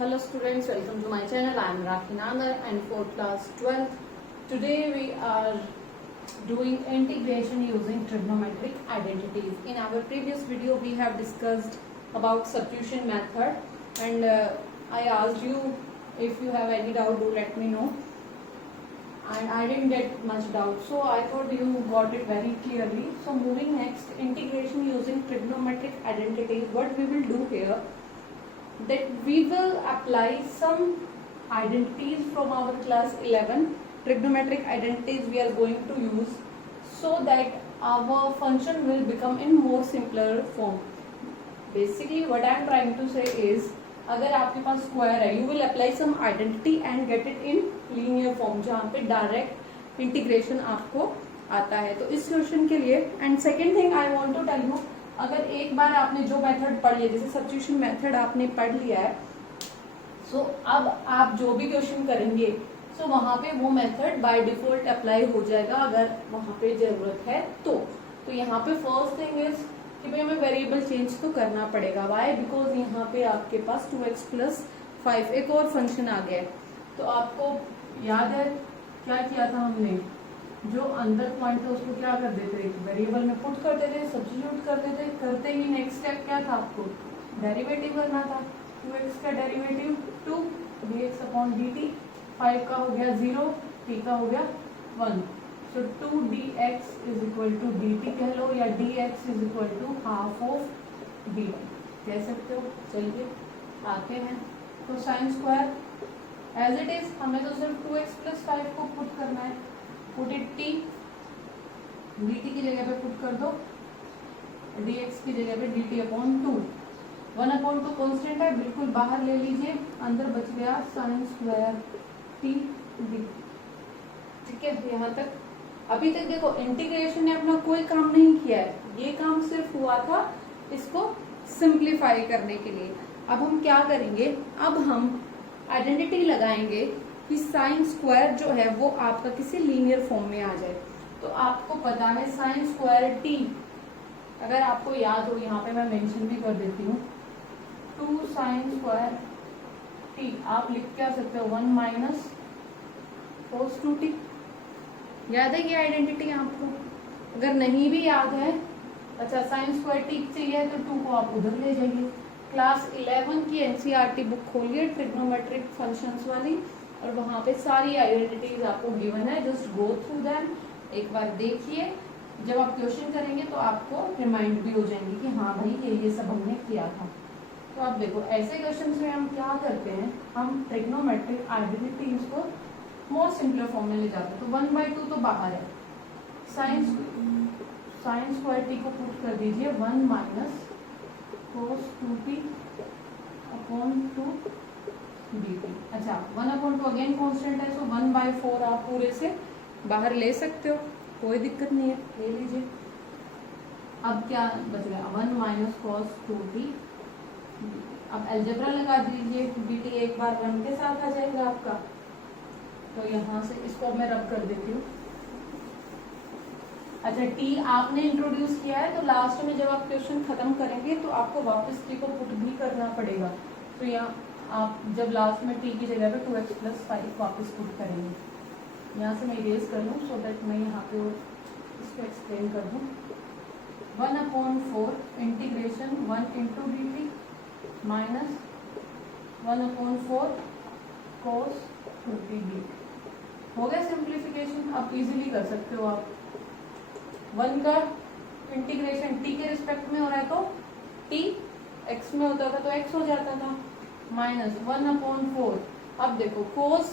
Hello students, welcome to my channel. I am Rakhi Nanar and for class 12th. Today we are doing integration using trigonometric identities. In our previous video we have discussed about substitution method and I asked you if you have any doubt, do let me know. And I didn't get much doubt, so I thought you got it very clearly. So moving next, integration using trigonometric identities. What we will do here, that we will apply some identities from our class 11 trigonometric identities we are going to use, so that our function will become in more simpler form. Basically what I am trying to say is, अगर आपके पास square है, you will apply some identity and get it in linear form, जहाँ पे direct integration आपको आता है. तो इस क्वेश्चन के लिए, and second thing I want to tell you, अगर एक बार आपने जो मेथड पढ़ लिया, जैसे सब्स्टिट्यूशन मेथड आपने पढ़ लिया है, सो अब आप जो भी क्वेश्चन करेंगे सो वहां पे वो मेथड बाय डिफॉल्ट अप्लाई हो जाएगा अगर वहां पे जरूरत है तो. यहाँ पे फर्स्ट थिंग इज कि भाई हमें वेरिएबल चेंज तो करना पड़ेगा. वाई? बिकॉज यहाँ पे आपके पास 2x + 5 एक और फंक्शन आ गया है. तो आपको याद है क्या किया था हमने, जो अंदर पॉइंट था उसको क्या कर देते थे, वेरिएबल में पुट करते थे, सब्स्टिट्यूट करते थे. करते ही नेक्स्ट स्टेप क्या था, आपको डेरिवेटिव करना था. 2x का डेरिवेटिव 2 dx/dt, 5 का हो गया 0, t का हो गया 1. सो 2 dx = dt कह लो, या dx = हाफ ऑफ dy कह सकते हो. चलिए आते हैं. तो sine square as it is, हमें तो सिर्फ 2x + 5 को पुट करना है. पुट इट t, dt की जगह पे पुट कर दो, dx की जगह पे dt/2. 1/2 कॉन्स्टेंट है, बिल्कुल बाहर ले लीजिए, अंदर बच गया साइन स्क्वायर t d. ठीक है, यहाँ तक. अभी तक देखो इंटीग्रेशन ने अपना कोई काम नहीं किया है, ये काम सिर्फ हुआ था इसको सिंप्लीफाई करने के लिए. अब हम क्या करेंगे, अब हम आइडेंटिटी लगाएंगे कि साइन स्क्वायर जो है वो आपका किसी लीनियर फॉर्म में आ जाए. तो आपको पता है साइन स्क्वायर t, अगर आपको याद हो, यहाँ पे मैं मेंशन भी कर देती हूँ, 2 साइन स्क्वायर t आप लिख क्या सकते हो, 1 - cos 2t. याद है ये आइडेंटिटी आपको? अगर नहीं भी याद है, अच्छा साइन स्क्वायर t चाहिए तो 2 को आप उधर ले जाइए. क्लास 11 की एनसीईआरटी बुक खोलिए, ट्रिग्नोमेट्रिक फंक्शंस वाली, और वहां पे सारी आइडेंटिटीज आपको गिवन है. जस्ट गो थ्रू देम, एक बार देखिए. जब आप क्वेश्चन करेंगे तो आपको रिमाइंड भी हो जाएंगे कि हाँ भाई ये सब हमने किया था. तो आप देखो ऐसे क्वेश्चन में हम क्या करते हैं, हम ट्रिग्नोमेट्रिक आइडेंटिटीज को मोर सिंपलर फॉर्म में ले जाते हैं. तो 1/2 तो बाहर है, साइन स्क्वायर t को पुट कर दीजिए, 1 - cos 2t/2 dt. अच्छा 1/2 अगेन कॉन्स्टेंट है, सो 1/4 आप पूरे से बाहर ले सकते हो, कोई दिक्कत नहीं है, ले लीजिए. अब क्या बच गया, 1 - cos 2t. अब अलजेब्रा लगा दीजिए, dt एक बार 1 के साथ आ जाएगा आपका. तो यहाँ से इसको मैं रब कर देती हूँ. अच्छा t आपने इंट्रोड्यूस किया है, तो लास्ट में जब आप क्वेश्चन खत्म करेंगे तो आपको वापस t को पुट भी करना पड़ेगा. तो यहाँ आप जब लास्ट में t की जगह पे 2x + 5 वापस पुट करेंगे. यहाँ से मैं इरेज कर लूँ सो दैट मैं यहाँ पे इसको एक्सप्लेन कर दूँ. 1/4 integration 1 × dt minus 1/4 cos 2t dt. हो गया सिंप्लीफिकेशन. अब इजीली कर सकते हो आप. 1 का इंटीग्रेशन t के रिस्पेक्ट में हो रहा है तो t, x में होता था तो x हो जाता था, माइनस 1/4. अब देखो cos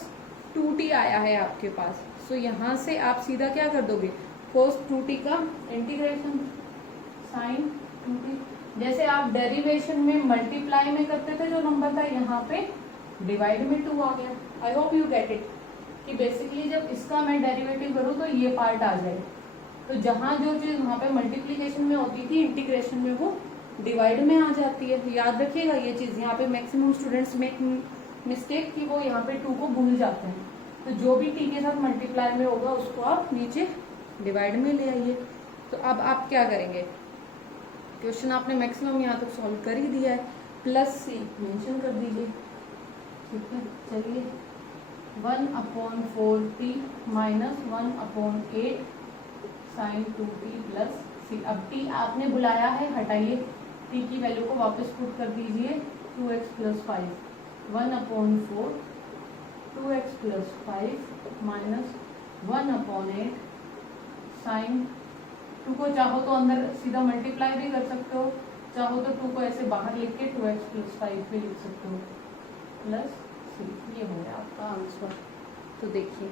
2t आया है आपके पास, सो यहाँ से आप सीधा क्या कर दोगे, cos 2t का इंटीग्रेशन sin 2t. जैसे आप डेरिवेशन में मल्टीप्लाई में करते थे जो नंबर था, यहाँ पे डिवाइड में 2 आ गया. I hope you get it, कि बेसिकली जब इसका मैं डेरिवेटिव करूँ तो ये पार्ट आ जाए. तो जहाँ जो चीज वहाँ पे मल्टीप्लीकेशन में होती थी, इंटीग्रेशन में वो डिवाइड में आ जाती है. याद रखिएगा ये चीज. यहाँ पे मैक्सिमम स्टूडेंट्स मेक मिस्टेक कि वो यहाँ पे 2 को भूल जाते हैं. तो जो भी t के साथ मल्टीप्लाई में होगा उसको आप नीचे डिवाइड में ले आइए. तो अब आप क्या करेंगे, क्वेश्चन आपने मैक्सिमम यहाँ तक सॉल्व कर ही दिया है, प्लस सी मेंशन कर दीजिए. ठीक है, चलिए 1/4t minus 1/8 sine 2t plus c। अब t आपने बुलाया है, हटाइए, t की वैल्यू को वापस पुट कर दीजिए 2x plus 5 1/4 2x plus 5 minus 1/8 sign 2 को चाहो तो अंदर सीधा मल्टीप्लाई भी कर सकते हो, चाहो तो 2 को ऐसे बाहर लिख के 2x प्लस 5 भी लिख सकते हो प्लस c। ये हो गया आपका आंसर। तो देखिए,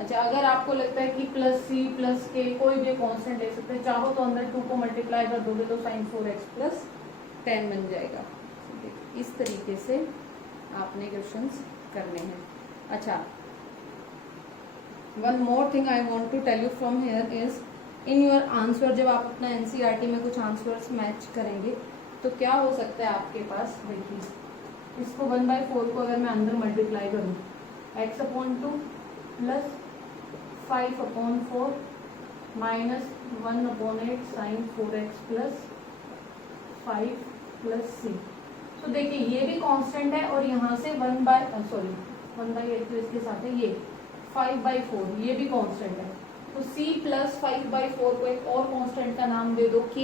अच्छा अगर आपको लगता है कि प्लस सी प्लस के कोई भी कांस्टेंट ले सकते हैं, चाहो तो अंदर 2 को मल्टीप्लाई कर दोगे तो साइन 4x प्लस 10 बन जाएगा। इस तरीके से आपने क्वेश्चंस करने हैं। अच्छा, one more thing I want to tell you from here is in your answer, जब आप अपना एनसीईआरटी में कुछ आंसर्स मैच करेंगे तो क्या हो सकता है आपके पास, देखिए इसको 1/4 को अगर मैं अंदर मल्टीप्लाई करूँ x/2 plus 5/4 minus 1/8 sine 4x plus 5 plus c। तो देखिए ये भी कांस्टेंट है और यहाँ से 1/8 तो इसके साथ है ये 5/4, ये भी कांस्टेंट है। तो c प्लस 5/4 को एक और कांस्टेंट का नाम दे दो k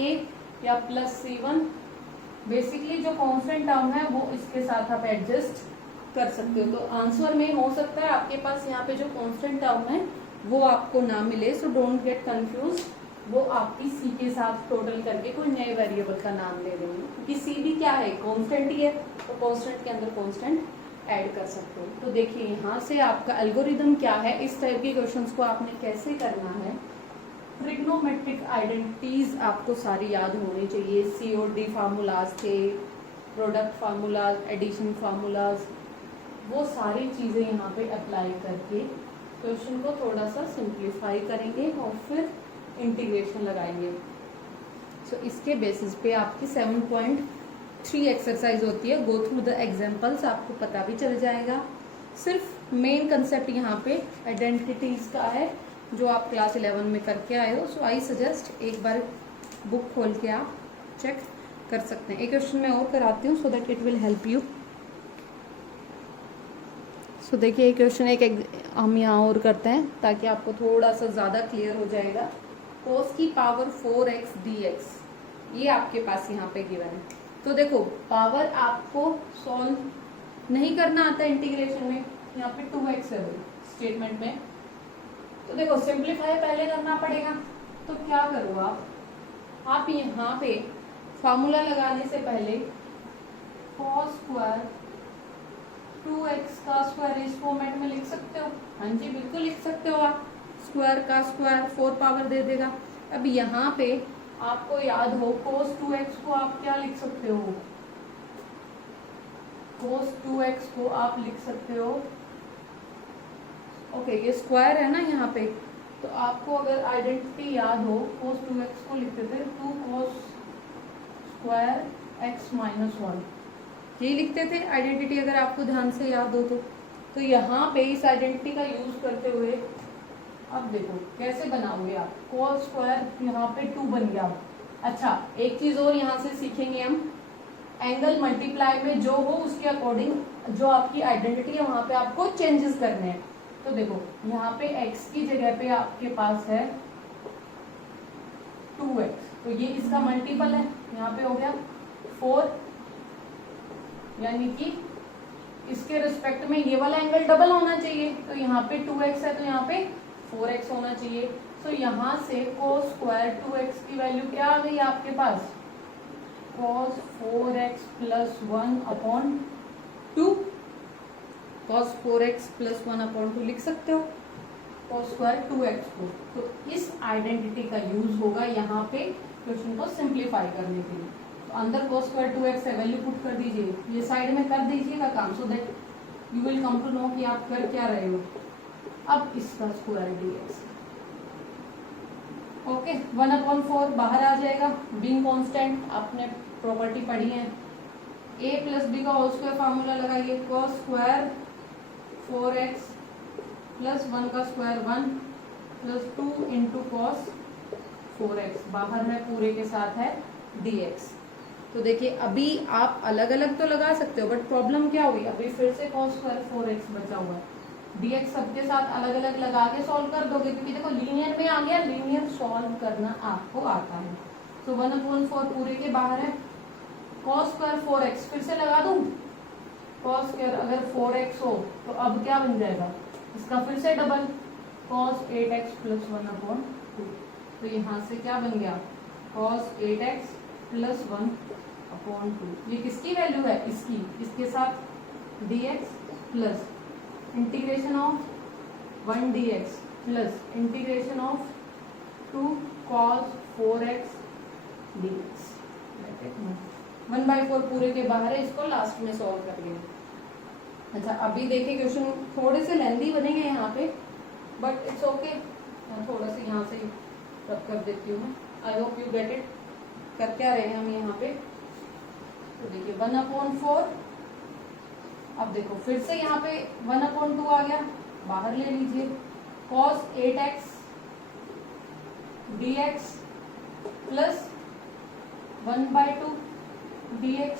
या प्लस c1। बेसिकली जो कांस्टेंट टर्म है वो इसके साथ आप एडजस्ट कर सकते हो। तो आंसर में हो सकता है आपके पास यहाँ पे जो कांस्टेंट टर्म है वो आपको ना मिले, सो डोंट गेट कंफ्यूज, वो आपकी सी के साथ टोटल करके कोई नए वेरिएबल का नाम दे देंगे, क्योंकि सी भी क्या है, कांस्टेंट ही है, तो कांस्टेंट के अंदर कांस्टेंट ऐड कर सकते हो। तो देखिए यहाँ से आपका एल्गोरिदम क्या है, इस टाइप के क्वेश्चंस को आपने कैसे करना है। ट्रिग्नोमेट्रिक आइडेंटिटीज आपको सारी याद होनी चाहिए, COD फार्मूलाज थे, प्रोडक्ट फार्मूलाज, एडिशन फार्मूलाज, वो सारी चीज़ें यहाँ पे अप्लाई करके क्वेश्चन को थोड़ा सा सिंप्लीफाई करेंगे और फिर इंटीग्रेशन लगाएंगे। सो इसके बेसिस पे आपकी 7.3 एक्सरसाइज होती है। गो थ्रू द एग्जांपल्स, आपको पता भी चल जाएगा। सिर्फ मेन कंसेप्ट यहाँ पे आइडेंटिटीज का है जो आप क्लास 11 में करके आए हो। सो आई सजेस्ट एक बार बुक खोल के आप चेक कर सकते हैं। एक क्वेश्चन मैं और कराती हूँ so that it will help you. So देखिए एक क्वेश्चन हम यहाँ और करते हैं ताकि आपको थोड़ा सा ज़्यादा क्लियर हो जाएगा। cos की पावर 4x dx, ये आपके पास यहाँ पे गिवन है। तो देखो पावर आपको सॉल्व नहीं करना आता इंटीग्रेशन में, यहाँ पे 2x है स्टेटमेंट में, तो देखो सिंप्लीफाई पहले करना पड़ेगा। तो क्या करो आप यहाँ पे फॉर्मूला लगाने से पहले cos स्क्वायर 2x का स्क्वायर इस फॉर्मेट में लिख सकते हो। हाँ जी बिल्कुल लिख सकते हो आप, स्क्वायर का स्क्वायर 4 पावर दे देगा। अब यहाँ पे आपको याद हो cos 2x को आप क्या लिख सकते हो, cos 2x को आप लिख सकते हो, ओके ये स्क्वायर है ना यहाँ पे, तो आपको अगर आइडेंटिटी याद हो cos 2x को लिखते थे 2 cos स्क्वायर x माइनस 1, यही लिखते थे आइडेंटिटी, अगर आपको ध्यान से याद हो तो यहाँ पे इस आइडेंटिटी का यूज करते हुए अब देखो कैसे बनाओगे आप, cos स्क्वायर यहाँ पे 2 बन गया। अच्छा एक चीज और यहाँ से सीखेंगे हम, एंगल मल्टीप्लाई में जो हो उसके अकॉर्डिंग जो आपकी आइडेंटिटी है वहां पे आपको चेंजेस करने हैं। तो देखो यहाँ पे x की जगह पे आपके पास है 2x, तो ये इसका मल्टीपल है, यहाँ पे हो गया 4, यानी कि इसके रिस्पेक्ट में ये वाला एंगल डबल होना चाहिए। तो यहाँ पे 2x है तो यहाँ पे 4x होना चाहिए। तो यहाँ से cos स्क्वायर 2x की वैल्यू क्या आ गई आपके पास, cos 4x plus 1/2, cos 4x plus 1/2 लिख सकते हो cos स्क्वायर 2x को। तो इस आइडेंटिटी का यूज होगा यहाँ पे क्वेश्चन को सिंप्लीफाई करने के लिए। तो अंदर cos स्क्वायर 2x है, वैल्यू पुट कर दीजिए, ये साइड में कर दीजिएगा काम, so that you will come to know कि आप कर क्या रहे हो। अब इसका स्क्वायर dx, ओके 1/4 बाहर आ जाएगा, बीइंग कांस्टेंट आपने प्रॉपर्टी पढ़ी है। a प्लस बी का होल स्क्वायर फार्मूला लगाइए, cos स्क्वायर 4x प्लस 1 का square 1 plus 2 into cos 4x, बाहर है पूरे के साथ है dx। तो देखिए अभी आप अलग अलग तो लगा सकते हो, बट प्रॉब्लम क्या हुई, अभी फिर से cos स्क्वायर 4x बचा हुआ है। dx सबके साथ अलग अलग लगा के सॉल्व कर दोगे, क्योंकि देखो लीनियर में आ गया, लीनियर सॉल्व करना आपको आता है। तो 1/4 पूरे के बाहर है, cos स्क्वायर 4x फिर से लगा दूं, cos स्क्वायर अगर 4x हो तो अब क्या बन जाएगा, इसका फिर से डबल cos 8x प्लस 1/2। तो यहाँ से क्या बन गया, cos 8x प्लस 1/2। ये किसकी वैल्यू है, इसकी, इसके साथ dx plus integration of 1 dx plus integration of 2 cos 4x dx। 1/4 पूरे के बाहर है, इसको लास्ट में सॉल्व कर लेंगे। अच्छा अभी देखिए क्वेश्चन थोड़े से लेंदी बनेंगे यहाँ पे, बट इट्स ओके, थोड़ा सा यहाँ से रब कर देती हूँ मैं। I hope you get it. कर क्या रहे हैं हम यहाँ पे, तो देखिए 1/4, अब देखो फिर से यहाँ पे 1/2 आ गया, बाहर ले लीजिए, cos 8x dx plus 1/2 dx।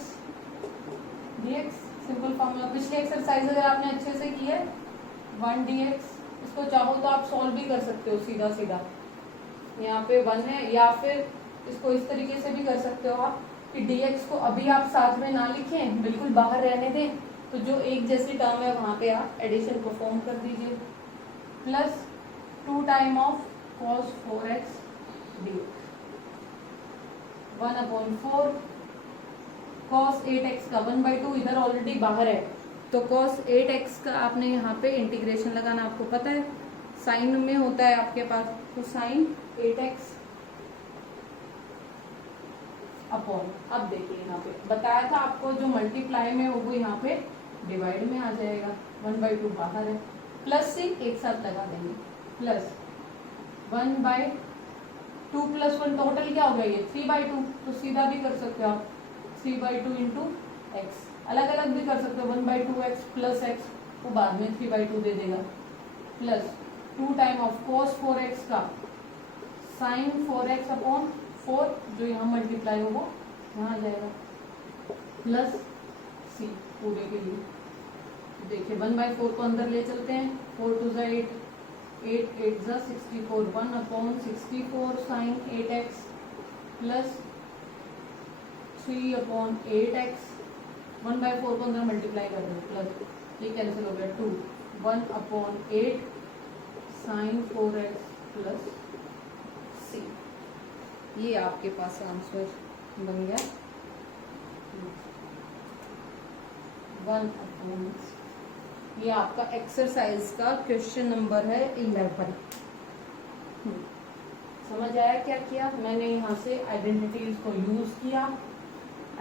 Simple formula पिछले एक्सरसाइज अगर आपने अच्छे से की है, 1 dx, इसको चाहो तो आप सॉल्व भी कर सकते हो सीधा सीधा, यहाँ पे 1 है, या फिर इसको इस तरीके से भी कर सकते हो आप कि dx को अभी आप साथ में ना लिखें, बिल्कुल बाहर रहने दें, तो जो एक जैसी टर्म है वहां पे आप एडिशन परफॉर्म कर दीजिए, plus 2 time of cos 4x dx। 1/4 cos 8x का 1/2 इधर ऑलरेडी बाहर है, तो cos 8x का आपने यहाँ पे इंटीग्रेशन लगाना, आपको पता है साइन में होता है आपके पास, तो साइन 8x अपॉन, अब देखिए यहाँ पे बताया था आपको जो मल्टीप्लाई में हो वो यहाँ पे डिवाइड में आ जाएगा, 1/2 बाहर है, प्लस से एक साथ लगा देंगे, प्लस 1/2 प्लस 1 टोटल क्या हो गया, ये 3/2, तो सीधा भी कर सकते हो आप 3/2 इंटू एक्स, अलग अलग भी कर सकते हो, 1/2x प्लस एक्स, वो बाद में 3/2 दे देगा, plus 2 time of cos 4x का साइन 4x अपॉन 4, जो यहाँ मल्टीप्लाई हो वो यहाँ आ जाएगा, प्लस c पूरे के लिए। देखिए 1/4 को अंदर ले चलते हैं, 4 2 8, 8 8 64, 1/64 साइन 8x प्लस 3/8x, 1/4 को अंदर मल्टीप्लाई कर दो, प्लस ये कैंसिल हो गया, 2 1/8 साइन 4x प्लस c। ये आपके पास आंसर बन गया 1/6। ये आपका एक्सरसाइज का क्वेश्चन नंबर है 11। समझ आया क्या किया मैंने, यहाँ से आइडेंटिटीज को यूज किया,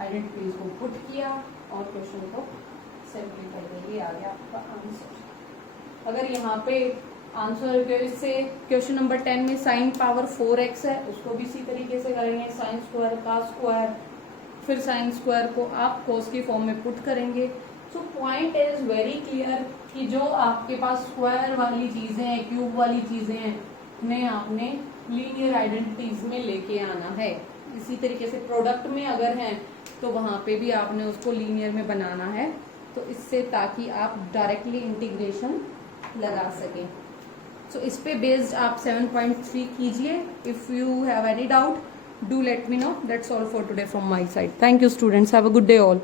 आइडेंटिटीज को पुट किया और क्वेश्चन को सिंप्लीफाई कर, ये आ गया आपका आंसर। अगर यहाँ पे आंसर से क्वेश्चन नंबर 10 में साइन पावर 4x है, उसको भी इसी तरीके से करेंगे, साइन स्क्वायर का स्क्वायर, फिर साइन स्क्वायर को आप कोस की फॉर्म में पुट करेंगे। So point is very clear कि जो आपके पास स्क्वायर वाली चीजें हैं, क्यूब वाली चीजें हैं, उन्हें आपने लीनियर आइडेंटिटीज में लेके आना है। इसी तरीके से प्रोडक्ट में अगर हैं तो वहां पे भी आपने उसको लीनियर में बनाना है, तो इससे ताकि आप डायरेक्टली इंटीग्रेशन लगा सकें। सो इस पे बेस्ड आप 7.3 कीजिए। If you have any doubt do let me know. That's all for today from my side. Thank you students, have a good day all.